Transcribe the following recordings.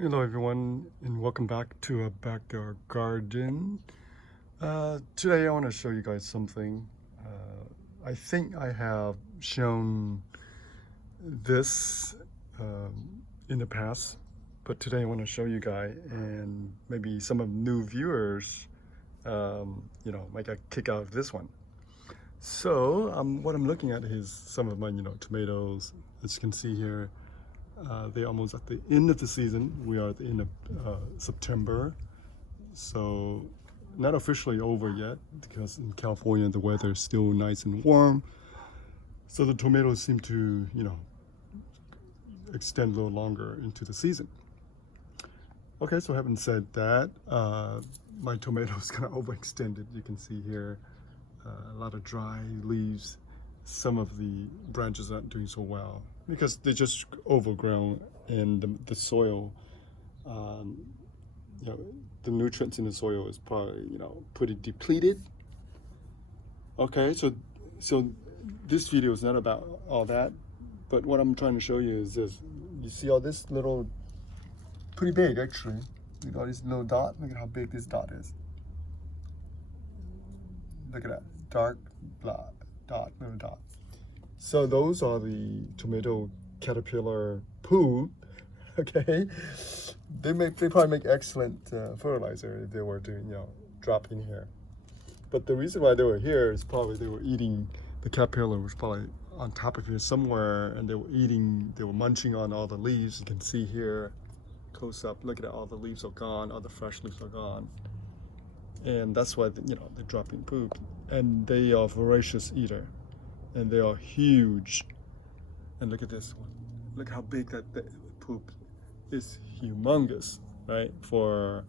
Hello everyone, and welcome back to a backyard garden. Today I want to show you guys something. I think I have shown this in the past, but today I want to show you guys, and maybe some of new viewers might get a kick out of this one. So what I'm looking at is some of my tomatoes. As you can see here, they're almost at the end of the season. We are at the end of September, so not officially over yet because in California the weather is still nice and warm. So the tomatoes seem to, extend a little longer into the season. Okay, so having said that, my tomatoes kind of overextended. You can see here a lot of dry leaves. Some of the branches aren't doing so well because they're just overgrown, and the soil, the nutrients in the soil is probably pretty depleted. Okay, so this video is not about all that, but what I'm trying to show you is this. You see all this little, pretty big actually. Look at all this little dot. Look at how big this dot is. Look at that dark dot, little dot. So those are the tomato caterpillar poop. Okay, they probably make excellent fertilizer if they were to drop in here. But the reason why they were here is probably they were eating. The caterpillar was probably on top of here somewhere, and they were munching on all the leaves. You can see here, close up. Look at that, all the leaves are gone, all the fresh leaves are gone, and that's why they're dropping poop. And they are voracious eater. And they are huge. And look at this one. Look how big that poop is. Humongous, right? For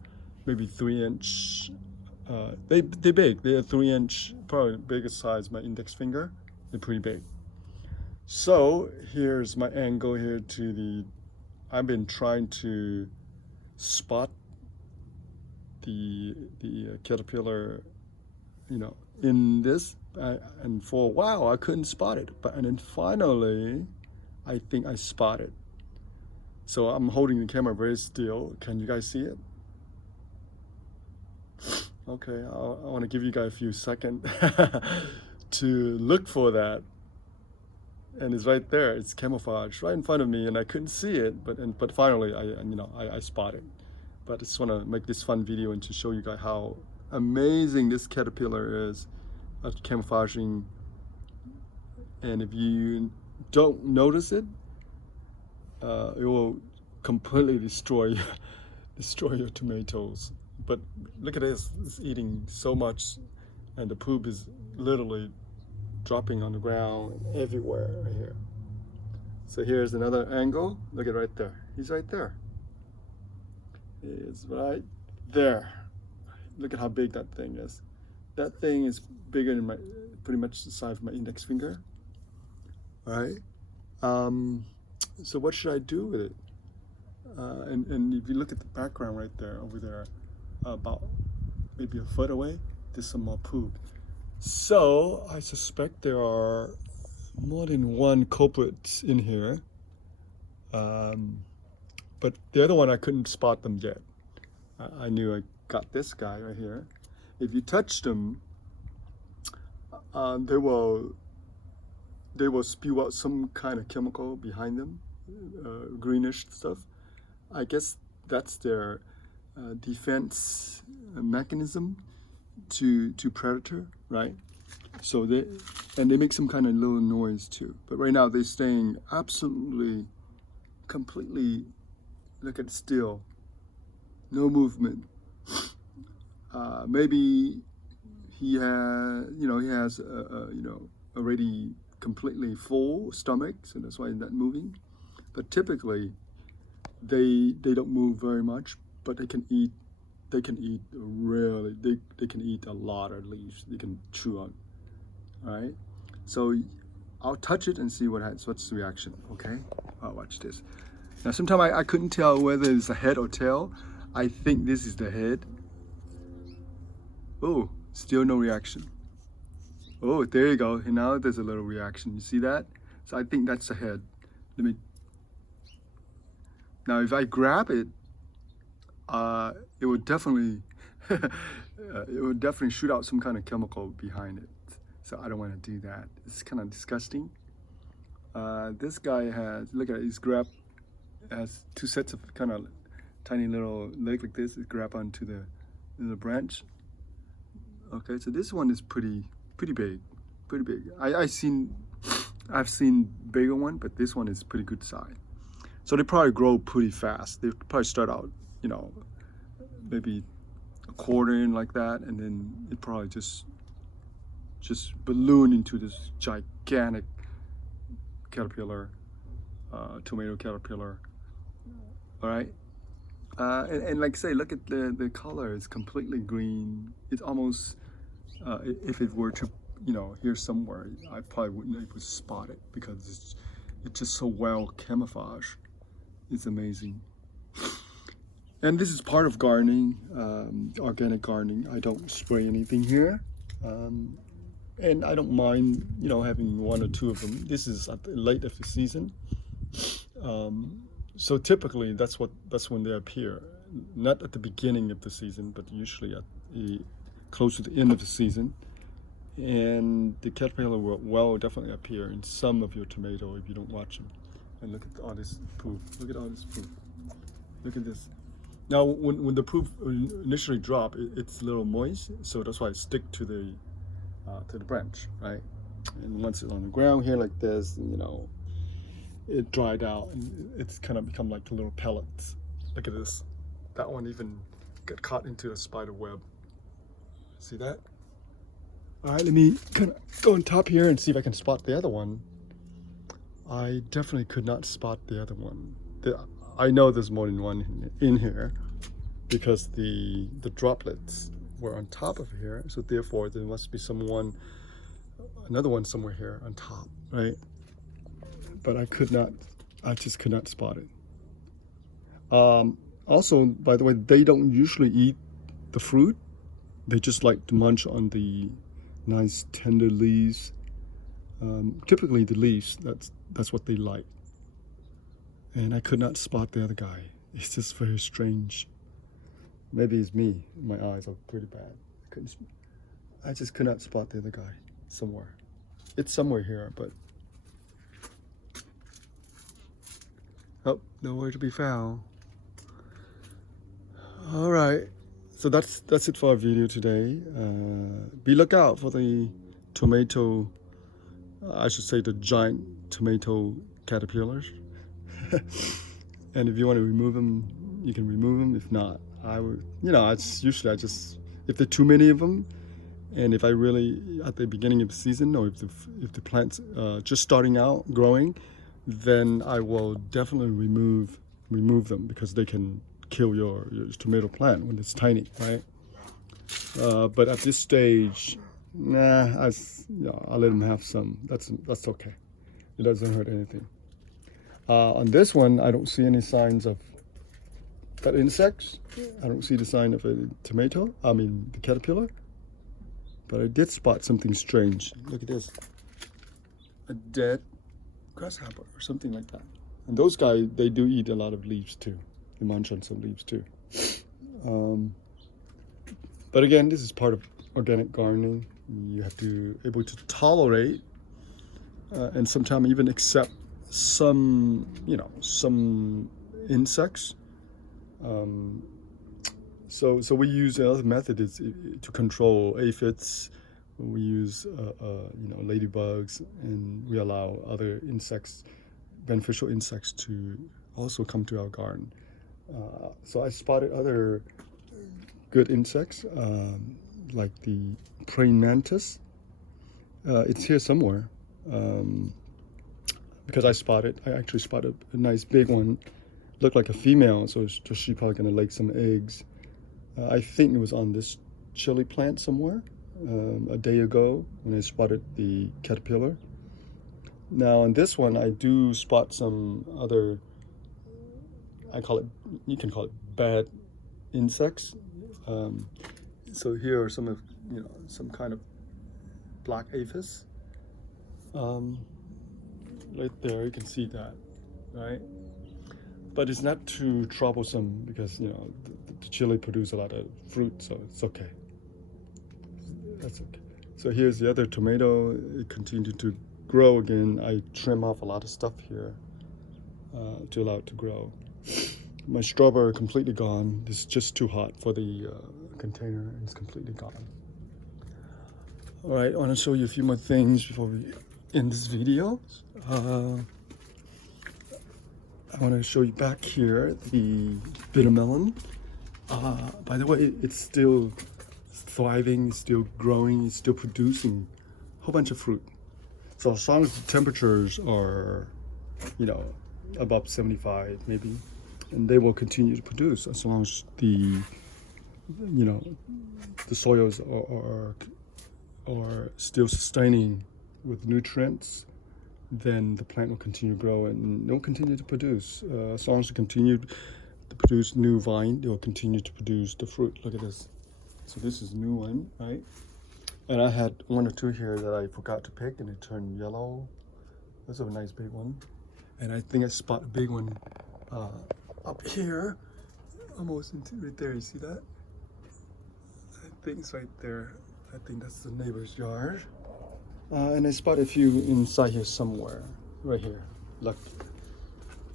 maybe 3-inch. They're big. They're 3-inch, probably biggest size my index finger. They're pretty big. So here's my angle here to the. I've been trying to spot the caterpillar, in this. And for a while I couldn't spot it, and then finally I think I spotted. So I'm holding the camera very still. Can you guys see it? Okay, I want to give you guys a few seconds to look for that. And it's right there. It's camouflaged right in front of me, and I couldn't see it. But finally I spotted. But I just want to make this fun video and to show you guys how amazing this caterpillar is at camouflaging. And if you don't notice it, it will completely destroy your tomatoes. But look at this, it's eating so much, and the poop is literally dropping on the ground everywhere right here. So here's another angle. Look at right there. He's right there. He's right there. Look at how big that thing is. That thing is bigger than pretty much the size of my index finger. All right. So what should I do with it? And if you look at the background right there, over there, about maybe a foot away, there's some more poop. So I suspect there are more than one culprit in here. But the other one, I couldn't spot them yet. I knew I got this guy right here. If you touch them, they will spew out some kind of chemical behind them, greenish stuff. I guess that's their defense mechanism to predator, right? So they make some kind of little noise too. But right now they're staying absolutely, completely, look at still, no movement. Maybe he has already completely full stomach, so that's why he's not moving. But typically they don't move very much, but they can eat really, they can eat a lot of leaves. They can chew on. All right, so I'll touch it and see what's the reaction. Okay, I'll watch this. Now sometimes I couldn't tell whether it's a head or tail. I think this is the head. Oh, still no reaction. Oh, there you go. And now there's a little reaction. You see that? So I think that's the head. Now if I grab it, it would definitely it would definitely shoot out some kind of chemical behind it. So I don't want to do that. It's kind of disgusting. This guy has, look at it, he's grabbed, has two sets of kind of tiny little leg like this. It grab onto the branch. Okay, so this one is pretty big, pretty big. I've seen bigger one, but this one is pretty good size. So they probably grow pretty fast. They probably start out, you know, maybe a quarter in like that, and then it probably just balloon into this gigantic caterpillar, tomato caterpillar. All right, and like I say, look at the color. It's completely green. It's almost, if it were to, you know, here somewhere, I probably wouldn't be able to spot it because it's just so well camouflaged. It's amazing. And this is part of gardening, organic gardening. I don't spray anything here. And I don't mind, you know, having one or two of them. This is at the late of the season. So typically that's when they appear. Not at the beginning of the season, but usually at close to the end of the season. And the caterpillar will definitely appear in some of your tomato if you don't watch them. And look at all this poof. Look at all this poof. Look at this. Now, when the poof initially drop, it's a little moist, so that's why I stick to the branch, right? And once it's on the ground here like this, you know, it dried out and it's kind of become like little pellets. Look at this. That one even got caught into a spider web. See that? All right, let me kind of go on top here and see if I can spot the other one. I definitely could not spot the other one. I know there's more than one in here because the droplets were on top of here, so therefore there must be another one somewhere here on top, right? But I just could not spot it. Also, by the way, they don't usually eat the fruit. They just like to munch on the nice tender leaves. Typically the leaves, that's what they like. And I could not spot the other guy. It's just very strange. Maybe it's me. My eyes are pretty bad. I just could not spot the other guy somewhere. It's somewhere here, but oh, nowhere to be found. All right, so that's it for our video today. Be lookout for the tomato. I should say the giant tomato caterpillars. And if you want to remove them, you can remove them. If not, I would, you know, usually I just, if there are too many of them, and if I really, at the beginning of the season, or if the plant's just starting out growing, then I will definitely remove them because they can kill your tomato plant when it's tiny, right? But at this stage, nah, I'll let them have some. That's okay. It doesn't hurt anything. On this one, I don't see any signs of that insects. I don't see the sign of a tomato. I mean, the caterpillar. But I did spot something strange. Look at this. A dead grasshopper or something like that. And those guys, they do eat a lot of leaves too. They munch on some leaves too. But again, this is part of organic gardening. You have to be able to tolerate and sometimes even accept some insects. So we use another method is to control aphids. We use ladybugs, and we allow other insects, beneficial insects, to also come to our garden. So I spotted other good insects like the praying mantis. It's here somewhere. Because I actually spotted a nice big one, looked like a female, so she's probably gonna lay some eggs. I think it was on this chili plant somewhere a day ago when I spotted the caterpillar. Now on this one, I do spot some other, you can call it bad insects. So here are some of, some kind of black aphis. Right there, you can see that, right? but it's not too troublesome because the chili produce a lot of fruit, so it's okay. That's okay. So here's the other tomato. It continued to grow again. I trim off a lot of stuff here to allow it to grow. My strawberry are completely gone. It's just too hot for the container, and it's completely gone. All right, I want to show you a few more things before we end this video. I want to show you back here the bitter melon. By the way, it's still thriving, it's still growing, it's still producing a whole bunch of fruit. So as long as the temperatures are, above 75 maybe, and they will continue to produce as long as the soils are still sustaining with nutrients. Then the plant will continue to grow and it will continue to produce. As long as it continues to produce new vine, it will continue to produce the fruit. Look at this. So this is a new one, right? And I had one or two here that I forgot to pick and it turned yellow. That's a nice big one. And I think I spot a big one up here, almost right there. You see that? I think it's right there. I think that's the neighbor's yard. And I spot a few inside here somewhere, right here. Look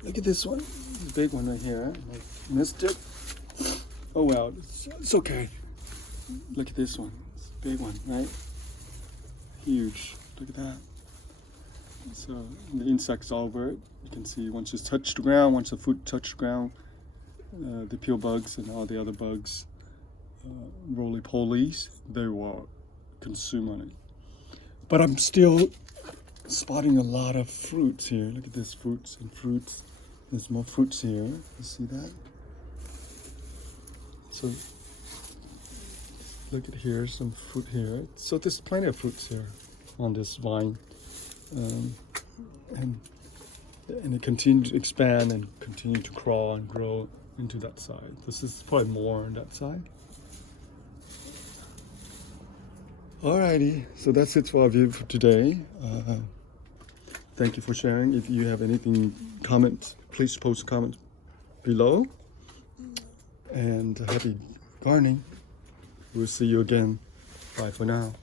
at this one, the big one right here. I missed it. Oh well, it's okay. Look at this one, it's a big one, right? Huge. Look at that. So the insects all over it. You can see once it's touched the ground, once the fruit touched the ground, the peel bugs and all the other bugs, roly-polies, they will consume on it. But I'm still spotting a lot of fruits here. Look at this, fruits and fruits. There's more fruits here. You see that? So look at here, some fruit here. So there's plenty of fruits here on this vine. And it continues to expand and continue to crawl and grow into that side. This is probably more on that side. Alrighty, so that's it for our video for today. Thank you for sharing. If you have anything, comments, please post a comment below. And happy gardening. We'll see you again. Bye for now.